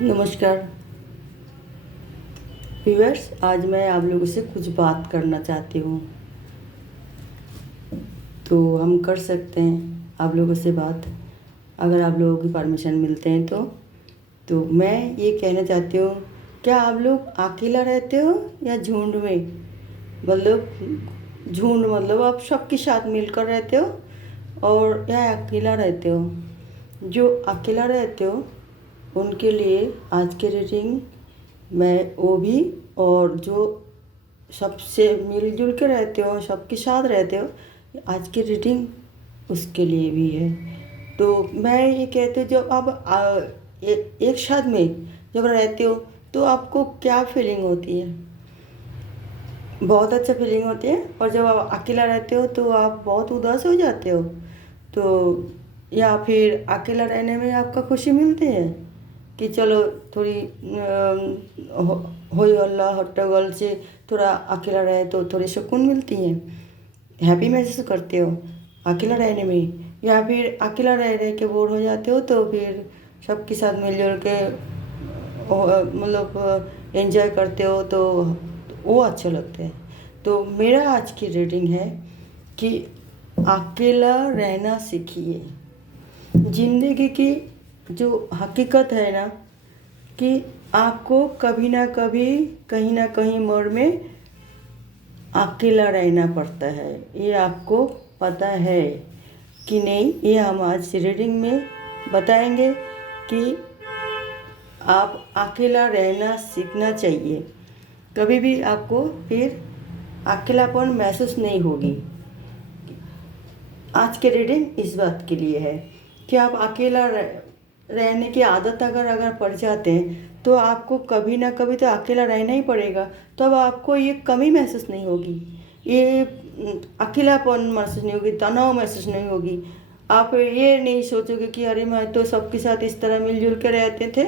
नमस्कार व्यूअर्स, आज मैं आप लोगों से कुछ बात करना चाहती हूँ। तो हम कर सकते हैं आप लोगों से बात, अगर आप लोगों की परमिशन मिलते हैं तो मैं ये कहना चाहती हूँ, क्या आप लोग अकेला रहते हो या झुंड में? मतलब झुंड मतलब आप सबके साथ मिलकर रहते हो और या अकेला रहते हो? जो अकेला रहते हो उनके लिए आज की रीडिंग मैं वो भी, और जो सबसे मिलजुल के रहते हो, सबके साथ रहते हो, आज की रीडिंग उसके लिए भी है। तो मैं ये कहती हूँ, जब आप एक साथ में जब रहते हो तो आपको क्या फीलिंग होती है? बहुत अच्छा फीलिंग होती है। और जब आप अकेला रहते हो तो आप बहुत उदास हो जाते हो। तो या फिर अकेला रहने में आपका खुशी मिलती है कि चलो थोड़ी होई हल्ला हट्टगोल से थोड़ा अकेला रहे तो थोड़ी सुकून मिलती है, हैप्पी महसूस करते हो अकेला रहने में? या फिर अकेला रह रह के बोर हो जाते हो तो फिर सबके साथ मिलजुल के मतलब एंजॉय करते हो तो वो अच्छा लगता है। तो मेरा आज की रीडिंग है कि अकेला रहना सीखिए। ज़िंदगी की जो हकीकत है ना, कि आपको कभी ना कभी कहीं ना कहीं मोड़ में अकेला रहना पड़ता है। ये आपको पता है कि नहीं? ये हम आज रीडिंग में बताएंगे कि आप अकेला रहना सीखना चाहिए। कभी भी आपको फिर अकेलापन महसूस नहीं होगी। आज के रीडिंग इस बात के लिए है कि आप अकेला रहने की आदत अगर पड़ जाते हैं तो आपको कभी ना कभी तो अकेला रहना ही पड़ेगा। तो अब आपको ये कमी महसूस नहीं होगी, ये अकेलापन महसूस नहीं होगी, तनाव महसूस नहीं होगी। आप ये नहीं सोचोगे कि अरे मैं तो सबके साथ इस तरह मिलजुल के रहते थे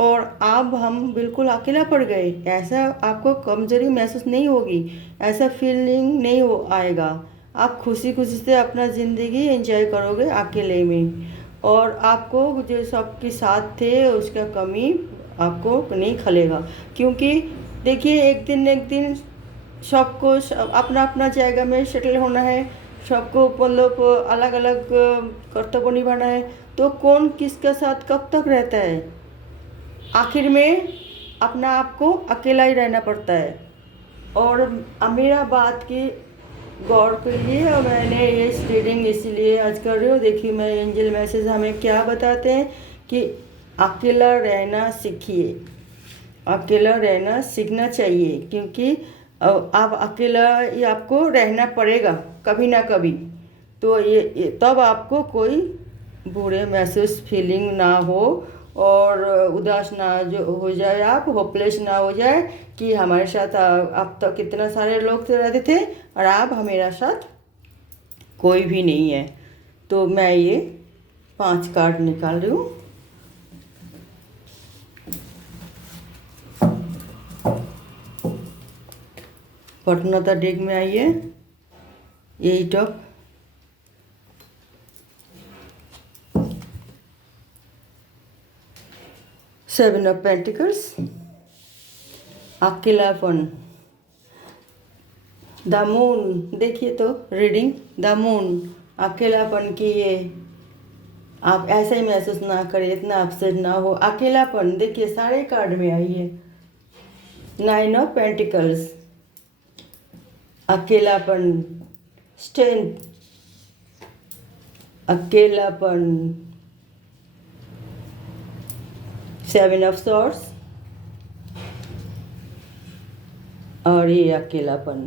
और अब हम बिल्कुल अकेला पड़ गए। ऐसा आपको कमजोरी महसूस नहीं होगी, ऐसा फीलिंग नहीं हो आएगा। आप खुशी खुशी से अपना ज़िंदगी एंजॉय करोगे अकेले में, और आपको जो सबके साथ थे उसका कमी आपको नहीं खलेगा। क्योंकि देखिए, एक दिन सबको अपना अपना जायगा में सेटल होना है, सबको मतलब अलग अलग कर्तव्य निभाना है। तो कौन किसके साथ कब तक रहता है? आखिर में अपना आप को अकेला ही रहना पड़ता है। और मेरा बात की गौर करिए, और मैंने ये रीडिंग इसलिए आज कर रही हूँ। देखिए, मैं एंजल मैसेज हमें क्या बताते हैं कि अकेला रहना सीखिए, अकेला रहना सीखना चाहिए। क्योंकि आप अकेला ये आपको रहना पड़ेगा कभी ना कभी। तो ये तब आपको कोई बुरे महसूस फीलिंग ना हो और उदास ना जो हो जाए, आप होपलेस ना हो जाए कि हमारे साथ अब तक कितना सारे लोग तो रहते थे और अब हमारे साथ कोई भी नहीं है। तो मैं ये 5 कार्ड निकाल रही हूँ। पटनाता डेक में आइए। 8 ऑफ सेवन ऑफ पेंटिकल्स, अकेलापन, द मून। देखिए तो रीडिंग द मून, अकेलापन की ये आप ऐसे ही महसूस ना करें, इतना अपसेट ना हो। अकेलापन देखिए सारे कार्ड में आई है। 9 ऑफ पेंटिकल्स, अकेलापन, स्ट्रेंथ, अकेलापन, 7 ऑफ सॉर्ड्स और ये अकेलापन,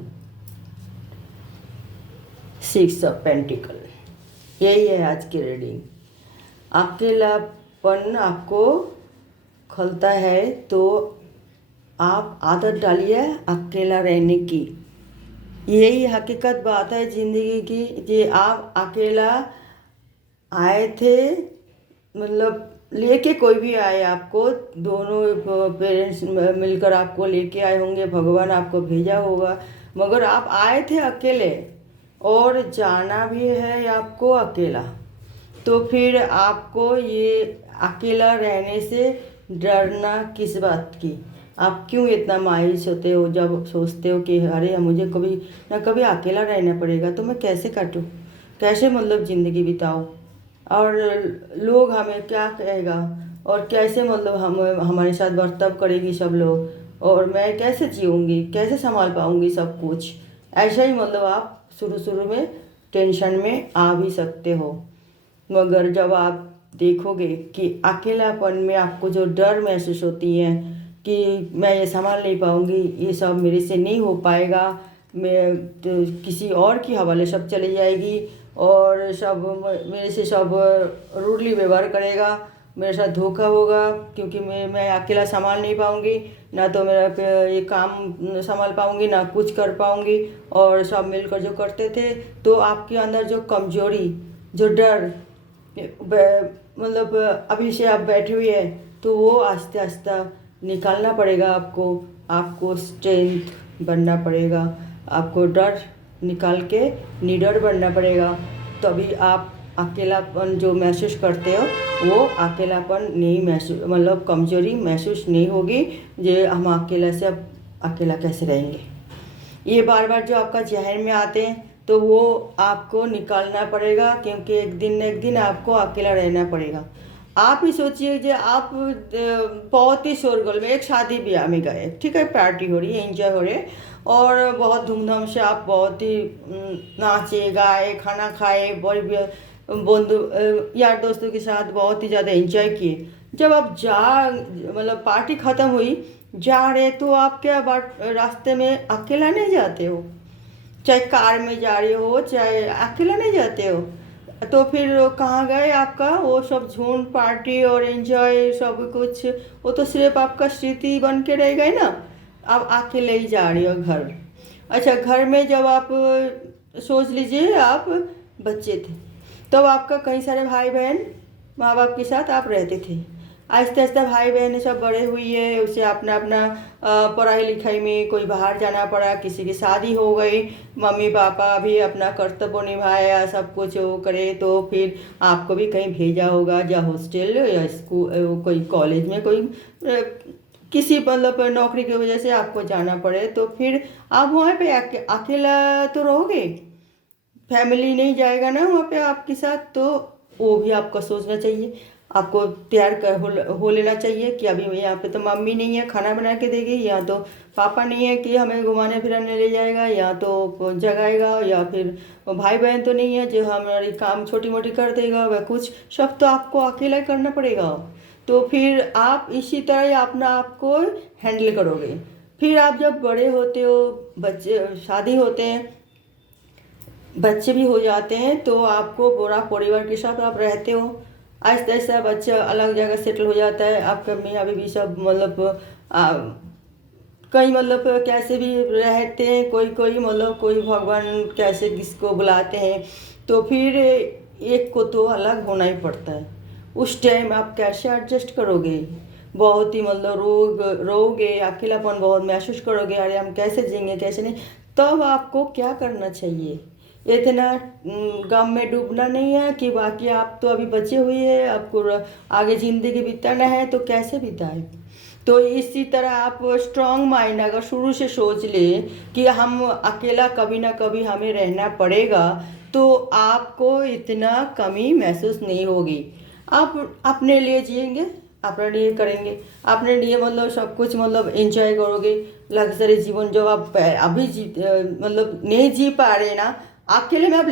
6 ऑफ पेंटिकल। यही है आज की रीडिंग। अकेलापन आपको खलता है तो आप आदत डालिए अकेला रहने की। यही हकीकत बात है ज़िंदगी की। ये आप अकेला आए थे, मतलब लेके कोई भी आए आपको, दोनों पेरेंट्स मिलकर आपको लेके आए होंगे, भगवान आपको भेजा होगा, मगर आप आए थे अकेले और जाना भी है आपको अकेला। तो फिर आपको ये अकेला रहने से डरना किस बात की? आप क्यों इतना मायूस होते हो जब सोचते हो कि अरे मुझे कभी ना कभी अकेला रहना पड़ेगा, तो मैं कैसे काटूँ, कैसे मतलब ज़िंदगी बिताऊँ, और लोग हमें क्या कहेगा, और कैसे मतलब हम हमारे साथ बर्ताव करेगी सब लोग, और मैं कैसे जीऊँगी, कैसे संभाल पाऊँगी सब कुछ। ऐसा ही मतलब आप शुरू शुरू में टेंशन में आ भी सकते हो, मगर जब आप देखोगे कि अकेलापन में आपको जो डर महसूस होती है कि मैं ये संभाल नहीं पाऊँगी, ये सब मेरे से नहीं हो पाएगा, मैं तो किसी और की हवाले सब चली जाएगी, और सब मेरे से सब रूडली व्यवहार करेगा, मेरे साथ धोखा होगा, क्योंकि मैं अकेला संभाल नहीं पाऊँगी, ना तो मेरा ये काम संभाल पाऊँगी, ना कुछ कर पाऊँगी, और सब मिलकर जो करते थे। तो आपके अंदर जो कमजोरी, जो डर, मतलब अभी से आप बैठे हुए हैं, तो वो आस्ते आस्ते निकालना पड़ेगा आपको। आपको स्ट्रेंथ बनना पड़ेगा, आपको डर निकाल के निडर बनना पड़ेगा, तभी आप अकेलापन जो महसूस करते हो वो अकेलापन नहीं महसूस, मतलब कमजोरी महसूस नहीं होगी। ये हम अकेला से अब अकेला कैसे रहेंगे, ये बार बार जो आपका जहन में आते हैं, तो वो आपको निकालना पड़ेगा, क्योंकि एक दिन न एक दिन आपको अकेला रहना पड़ेगा। आप ही सोचिए कि आप बहुत ही शोरगुल में एक शादी ब्याह में गए, ठीक है, पार्टी हो रही है, एंजॉय हो रही है, और बहुत धूमधाम से आप बहुत ही नाचे गाए, खाना खाए, बड़ी बंधु यार दोस्तों के साथ बहुत ही ज़्यादा एंजॉय किए। जब आप मतलब पार्टी ख़त्म हुई, जा रहे, तो आप क्या रास्ते में अकेला नहीं जाते हो, चाहे कार में जा रहे हो चाहे अकेला नहीं जाते हो, तो फिर कहाँ गए आपका वो सब झूम पार्टी और एंजॉय सब कुछ, वो तो सिर्फ आपका स्मृति बन के रह गए ना। अब अकेले ही जा रही हो घर। अच्छा, घर में जब आप सोच लीजिए आप बच्चे थे, तब आपका कई सारे भाई बहन माँ बाप के साथ आप रहते थे। आहिस्ता आहिस्ता भाई बहन सब बड़े हुई है, उसे अपना अपना पढ़ाई लिखाई में कोई बाहर जाना पड़ा, किसी की शादी हो गई, मम्मी पापा भी अपना कर्तव्य निभाया, सब कुछ वो करे, तो फिर आपको भी कहीं भेजा होगा, या हॉस्टल या स्कूल, कोई कॉलेज में, कोई किसी मतलब नौकरी की वजह से आपको जाना पड़े, तो फिर आप वहाँ पे अकेला तो रहोगे, फैमिली नहीं जाएगा ना वहाँ पे आपके साथ। तो वो भी आपको सोचना चाहिए, आपको तैयार हो लेना चाहिए कि अभी यहाँ पे तो मम्मी नहीं है खाना बना के देगी, या तो पापा नहीं है कि हमें घुमाने फिराने ले जाएगा, या तो जगाएगा, या फिर भाई बहन तो नहीं है जो हमारी काम छोटी मोटी कर देगा, वह कुछ सब तो आपको अकेला करना पड़ेगा। तो फिर आप इसी तरह ही अपना आप को हैंडल करोगे। फिर आप जब बड़े होते हो, बच्चे शादी होते हैं, बच्चे भी हो जाते हैं, तो आपको पूरा परिवार के साथ आप रहते हो, आहिस्ता आहिस्ता बच्चा अलग जगह सेटल हो जाता है, आपका मियाँ बीवी सब मतलब कई मतलब कैसे भी रहते हैं, कोई कोई मतलब कोई भगवान कैसे किसको बुलाते हैं, तो फिर एक को तो अलग होना ही पड़ता है। उस टाइम आप कैसे एडजस्ट करोगे, बहुत ही मतलब रोगे, अकेलापन बहुत महसूस करोगे, अरे हम कैसे जिएंगे कैसे नहीं। तब आपको क्या करना चाहिए, इतना गम में डूबना नहीं है कि बाकी आप तो अभी बचे हुए हैं, आपको आगे ज़िंदगी बिताना है, तो कैसे बिताए। तो इसी तरह आप स्ट्रॉन्ग माइंड अगर शुरू से सोच ले कि हम अकेला कभी ना कभी हमें रहना पड़ेगा, तो आपको इतना कमी महसूस नहीं होगी। आप अपने लिए जिएंगे, अपने लिए करेंगे, अपने लिए मतलब सब कुछ मतलब एंजॉय करोगे, लग्जरी जीवन जो आप अभी मतलब नहीं जी पा रहे ना अकेले में। अब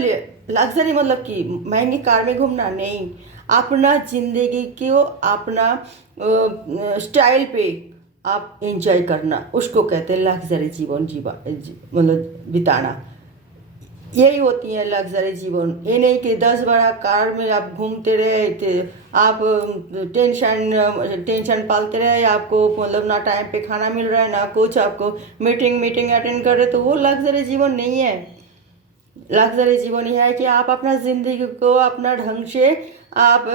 लग्जरी मतलब कि महंगी कार में घूमना नहीं, अपना ज़िंदगी को अपना स्टाइल पे आप एंजॉय करना, उसको कहते हैं लग्जरी जीवन मतलब बिताना। यही होती है लग्जरी जीवन। ये नहीं कि 10 बड़ा कार में आप घूमते रहे थे, आप टेंशन पालते रहे, आपको मतलब ना टाइम पे खाना मिल रहा है ना कुछ, आपको मीटिंग अटेंड कर रहे, तो वो लग्जरी जीवन नहीं है। लग्जरी जीवन यह है कि आप अपना ज़िंदगी को अपना ढंग से आप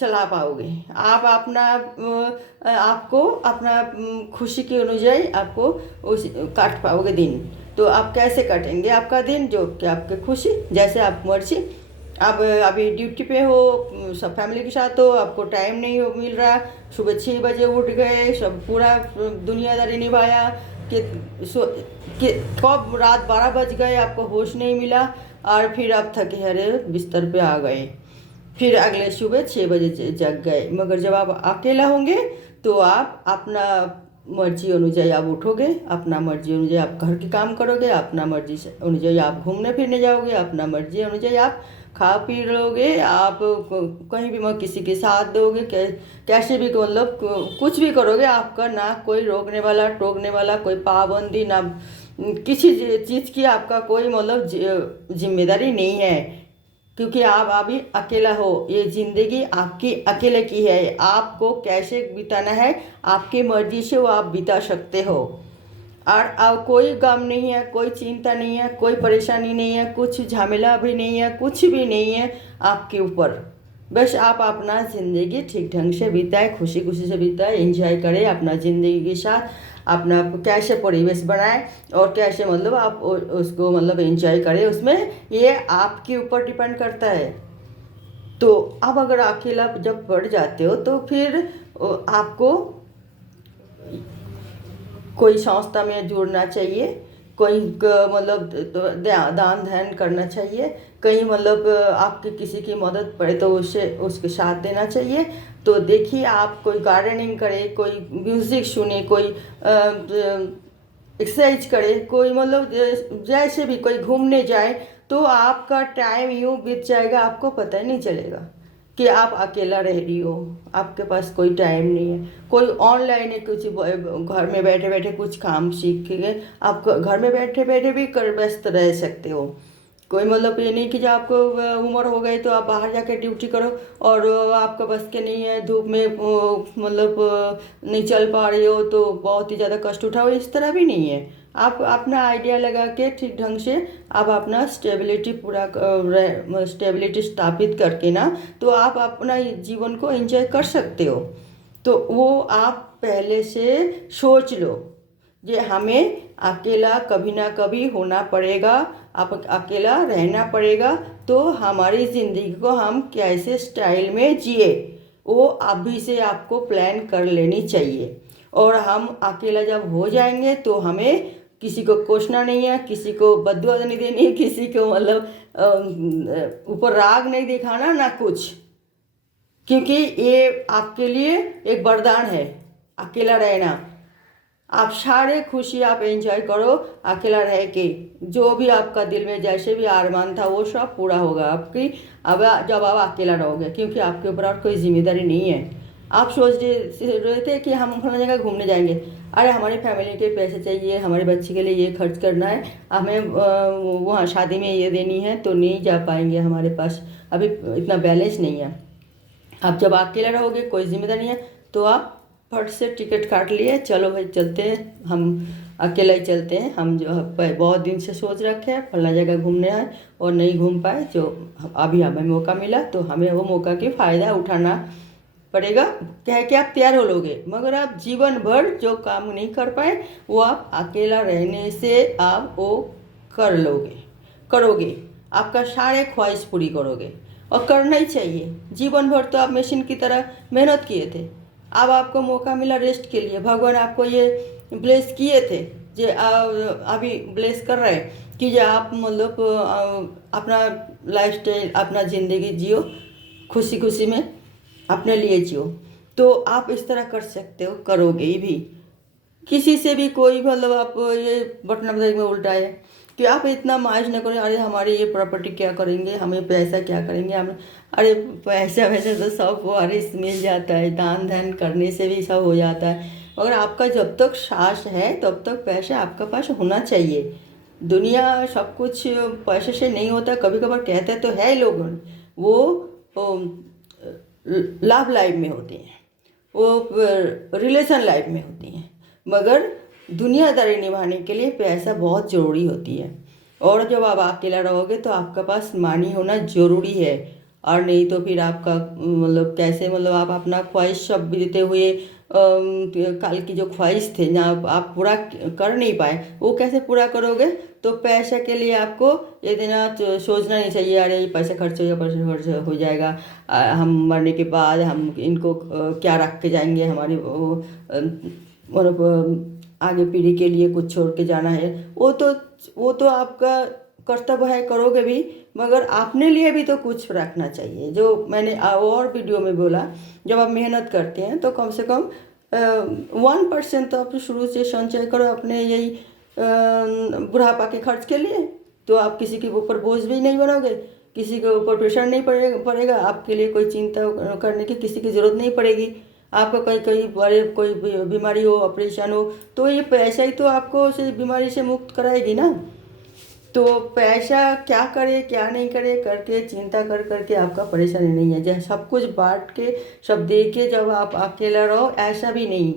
चला पाओगे, आप अपना आपको अपना खुशी के अनुযায়ী आपको उस काट पाओगे दिन। तो आप कैसे काटेंगे आपका दिन, जो कि आपकी खुशी, जैसे आप मर्जी। आप अभी ड्यूटी पे हो, सब फैमिली के साथ हो, आपको टाइम नहीं हो मिल रहा, सुबह 6 बजे उठ गए, सब पूरा दुनियादारी निभाया कि कि कब रात 12 बज गए, आपको होश नहीं मिला, और फिर आप थके हारे बिस्तर पे आ गए, फिर अगले सुबह 6 बजे जग गए। मगर जब आप अकेला होंगे तो आप अपना मर्जी अनुଯାयी आप उठोगे, अपना मर्जी अनुयायी आप घर के काम करोगे, अपना मर्जी से अनुयायी आप घूमने फिरने जाओगे, अपना मर्जी अनुयायी आप खा पी लोगे, आप कहीं भी मत किसी के साथ दोगे, कैसे भी मतलब कुछ भी करोगे, आपका ना कोई रोकने वाला टोकने वाला, कोई पाबंदी ना किसी चीज़ की आपका कोई मतलब जिम्मेदारी नहीं है, क्योंकि आप अभी अकेला हो। ये ज़िंदगी आपकी अकेले की है, आपको कैसे बिताना है आपकी मर्जी से वो आप बिता सकते हो। और अब कोई गम नहीं है, कोई चिंता नहीं है, कोई परेशानी नहीं है, कुछ झमेला भी नहीं है, कुछ भी नहीं है आपके ऊपर। बस आप अपना ज़िंदगी ठीक ढंग से बिताए, खुशी खुशी से बिताए, एंजॉय करें अपना ज़िंदगी के साथ, अपना कैसे परिवेश बनाए और कैसे मतलब आप उसको मतलब एंजॉय करें, उसमें ये आपके ऊपर डिपेंड करता है। तो अब अगर अकेला जब पड़ जाते हो तो फिर आपको कोई संस्था में जुड़ना चाहिए, कोई मतलब दान ध्यान करना चाहिए, कहीं मतलब आपकी किसी की मदद पड़े तो उससे उसके साथ देना चाहिए। तो देखिए, आप कोई गार्डनिंग करे, कोई म्यूज़िक सुने, कोई एक्सरसाइज करे, कोई मतलब जैसे भी कोई घूमने जाए, तो आपका टाइम यूँ बीत जाएगा, आपको पता ही नहीं चलेगा कि आप अकेला रह रही हो, आपके पास कोई टाइम नहीं है। कोई ऑनलाइन है, कुछ घर में बैठे बैठे कुछ काम सीख के आप घर में बैठे बैठे भी कर व्यस्त रह सकते हो। कोई मतलब ये नहीं कि जब आपको उम्र हो गई तो आप बाहर जाके ड्यूटी करो और आपका बस के नहीं है, धूप में मतलब नहीं चल पा रही हो तो बहुत ही ज़्यादा कष्ट उठाओ, इस तरह भी नहीं है। आप अपना आइडिया लगा के ठीक ढंग से आप अपना स्टेबिलिटी पूरा स्टेबिलिटी स्थापित करके ना, तो आप अपना जीवन को एंजॉय कर सकते हो। तो वो आप पहले से सोच लो, ये हमें अकेला कभी ना कभी होना पड़ेगा, आप अकेला रहना पड़ेगा, तो हमारी ज़िंदगी को हम कैसे स्टाइल में जिए वो अभी से आपको प्लान कर लेनी चाहिए। और हम अकेला जब हो जाएंगे तो हमें किसी को कोसना नहीं है, किसी को बद्दुआ नहीं देनी है, किसी को मतलब ऊपर राग नहीं दिखाना ना कुछ, क्योंकि ये आपके लिए एक वरदान है अकेला रहना। आप सारे खुशी आप एंजॉय करो अकेला रह के, जो भी आपका दिल में जैसे भी अरमान था वो सब पूरा होगा आपकी अब जब आप अकेला रहोगे, क्योंकि आपके ऊपर और कोई जिम्मेदारी नहीं है। आप सोच रहे थे कि हम फलाना जगह घूमने जाएंगे, अरे हमारी फैमिली के पैसे चाहिए, हमारे बच्चे के लिए ये खर्च करना है, हमें वहाँ शादी में ये देनी है, तो नहीं जा पाएंगे, हमारे पास अभी इतना बैलेंस नहीं है। आप जब अकेला रहोगे, कोई जिम्मेदारी नहीं है, तो आप फट से टिकट काट लिए, चलो भाई चलते हैं, हम अकेला ही चलते हैं, हम जो बहुत दिन से सोच रखे हैं फलाना जगह घूमने आए और नहीं घूम पाए, जो अभी हमें मौका मिला तो हमें वो मौका की फ़ायदा उठाना पड़ेगा। कह के आप तैयार हो लोगे, मगर आप जीवन भर जो काम नहीं कर पाए वो आप अकेला रहने से आप वो कर लोगे, करोगे, आपका सारे ख्वाहिश पूरी करोगे, और करना ही चाहिए। जीवन भर तो आप मशीन की तरह मेहनत किए थे, अब आपको मौका मिला रेस्ट के लिए, भगवान आपको ये ब्लेस किए थे, जे अभी ब्लेस कर रहे हैं कि जे आप मतलब अपना लाइफस्टाइल अपना ज़िंदगी जियो, खुशी खुशी में अपने लिए जियो। तो आप इस तरह कर सकते हो, करोगे ही भी। किसी से भी कोई मतलब आप ये बटन में उल्टा है कि आप इतना माइज न करें, अरे हमारी ये प्रॉपर्टी क्या करेंगे, हमें पैसा क्या करेंगे, हम अरे पैसा वैसे तो सब वारिस मिल जाता है, दान धन करने से भी सब हो जाता है, मगर आपका जब तक सांस है तब तक पैसा आपके पास होना चाहिए। दुनिया सब कुछ पैसे से नहीं होता, कभी कभार कहते तो है लोग, वो लाभ लाइफ में होते हैं, वो रिलेशन लाइफ में होती हैं, मगर दुनियादारी निभाने के लिए पैसा बहुत ज़रूरी होती है। और जब आप अकेला रहोगे तो आपके पास मनी होना ज़रूरी है, और नहीं तो फिर आपका मतलब कैसे मतलब आप अपना ख्वाहिश सब देते हुए कल की जो ख्वाहिश थे ना आप पूरा कर नहीं पाए, वो कैसे पूरा करोगे। तो पैसे के लिए आपको ये देना सोचना नहीं चाहिए, अरे ये पैसा खर्च हो जाएगा, पैसा खर्च हो जाएगा, हम मरने के बाद हम इनको क्या रख के जाएंगे, हमारी मतलब आगे पीढ़ी के लिए कुछ छोड़ के जाना है। वो तो आपका कर्तव्य है, करोगे भी, मगर अपने लिए भी तो कुछ रखना चाहिए। जो मैंने और वीडियो में बोला, जब आप मेहनत करते हैं तो कम से कम 1% तो आप शुरू से संचय करो अपने यही बुढ़ापा के खर्च के लिए। तो आप किसी के ऊपर बोझ भी नहीं बनोगे, किसी के ऊपर प्रेशर नहीं पड़ेगा, आपके लिए कोई चिंता करने की किसी की ज़रूरत नहीं पड़ेगी। आपको कहीं कहीं बड़े कोई बीमारी हो, ऑपरेशन हो, तो ये पैसा ही तो आपको उस बीमारी से मुक्त कराएगी ना। तो पैसा क्या करे क्या नहीं करे करके चिंता कर करके आपका परेशानी नहीं है। जब सब कुछ बांट के सब दे के जब आप अकेला रहो, ऐसा भी नहीं।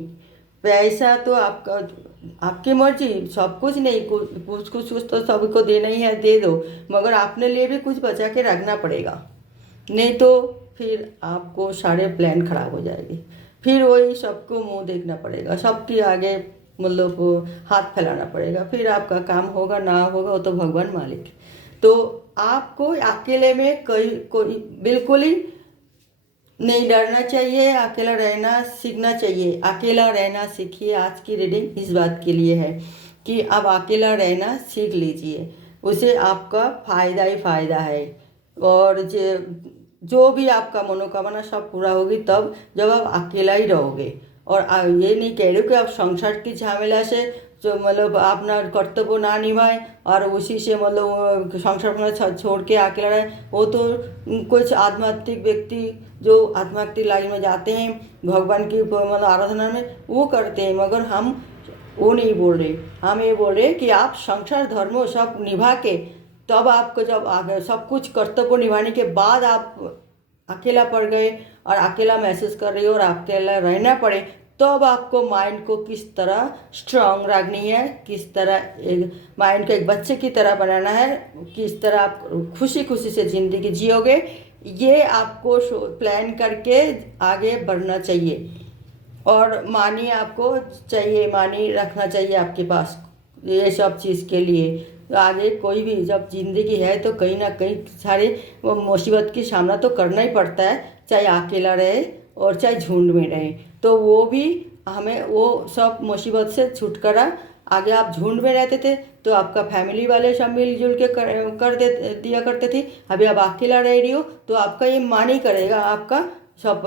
पैसा तो आपका आपकी मर्जी, सब कुछ नहीं, कुछ कुछ कुछ तो सबको देना ही है, दे दो, मगर अपने लिए भी कुछ बचा के रखना पड़ेगा। नहीं तो फिर आपको सारे प्लान खराब हो जाएंगे, फिर वही सबको मुंह देखना पड़ेगा, सबके आगे मतलब हाथ फैलाना पड़ेगा, फिर आपका काम होगा ना होगा वो तो भगवान मालिक। तो आपको अकेले में कोई बिल्कुल ही नहीं डरना चाहिए, अकेला रहना सीखना चाहिए। अकेला रहना सीखिए। आज की रीडिंग इस बात के लिए है कि आप अकेला रहना सीख लीजिए, उसे आपका फ़ायदा ही फ़ायदा है। और जो भी आपका मनोकामना सब पूरा होगी तब जब आप अकेला ही रहोगे। और ये नहीं कह रहे हो कि आप संसार की झमेला से जो मतलब अपना कर्तव्य ना निभाएं और उसी से मतलब संसार छोड़ के अकेला रहे। वो तो कुछ आध्यात्मिक व्यक्ति जो आध्यात्मिक लाइन में जाते हैं, भगवान की मतलब आराधना में वो करते हैं, मगर हम वो नहीं बोल रहे। हम ये बोल रहे कि आप संसार धर्म सब निभा के तब आपको जब आगे सब कुछ कर्तव्य निभाने के बाद आप अकेला पड़ गए और अकेला महसूस कर रही हो और अकेला रहना पड़े, तब आपको माइंड को किस तरह स्ट्रांग रखनी है, किस तरह एक माइंड को एक बच्चे की तरह बनाना है, किस तरह आप खुशी खुशी से ज़िंदगी जियोगे, ये आपको प्लान करके आगे बढ़ना चाहिए। और मनी आपको चाहिए, मनी रखना चाहिए आपके पास ये सब चीज़ के लिए। तो आगे कोई भी जब ज़िंदगी है तो कहीं ना कहीं सारे वो मुसीबत की सामना तो करना ही पड़ता है, चाहे अकेला रहे और चाहे झुंड में रहे। तो वो भी हमें वो सब मुसीबत से छुटकारा, आगे आप झुंड में रहते थे तो आपका फैमिली वाले सब मिलजुल के कर दे दिया करते थे। अभी आप अकेला रह रही हो तो आपका ये मानी करेगा आपका सब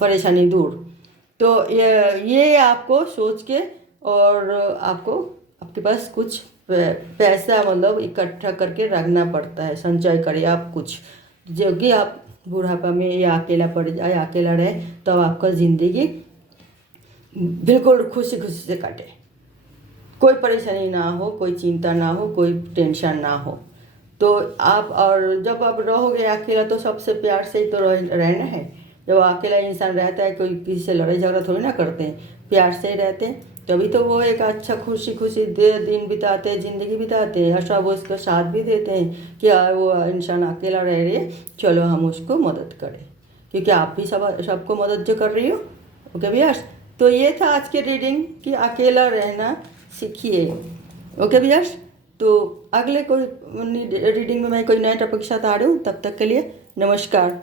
परेशानी दूर। तो ये आपको सोच के और आपको आपके पास कुछ पैसा मतलब इकट्ठा करके रखना पड़ता है, संचय करिए आप कुछ, जो कि आप बुढ़ापा में या अकेला पड़ जाए, अकेला रहे तो आपका ज़िंदगी बिल्कुल खुशी खुशी से कटे, कोई परेशानी ना हो, कोई चिंता ना हो, कोई टेंशन ना हो। तो आप और जब आप रहोगे अकेला तो सबसे प्यार से ही तो रहना है। जब अकेला इंसान रहता है कोई किसी से लड़ाई झगड़ा थोड़ी ना करते हैं, प्यार से ही रहते हैं, तभी तो वो एक अच्छा खुशी खुशी दिन बिताते हैं, ज़िंदगी बिताते हैं और सब उसका साथ भी देते हैं कि वो इंसान अकेला रह रही है, चलो हम उसको मदद करें, क्योंकि आप भी सबको मदद जो कर रही हो। ओके भैया, तो ये था आज के रीडिंग कि अकेला रहना सीखिए। ओके भैया, तो अगले कोई रीडिंग में मैं कोई नया टॉपिक के साथ आ रही हूँ, तब तक के लिए नमस्कार।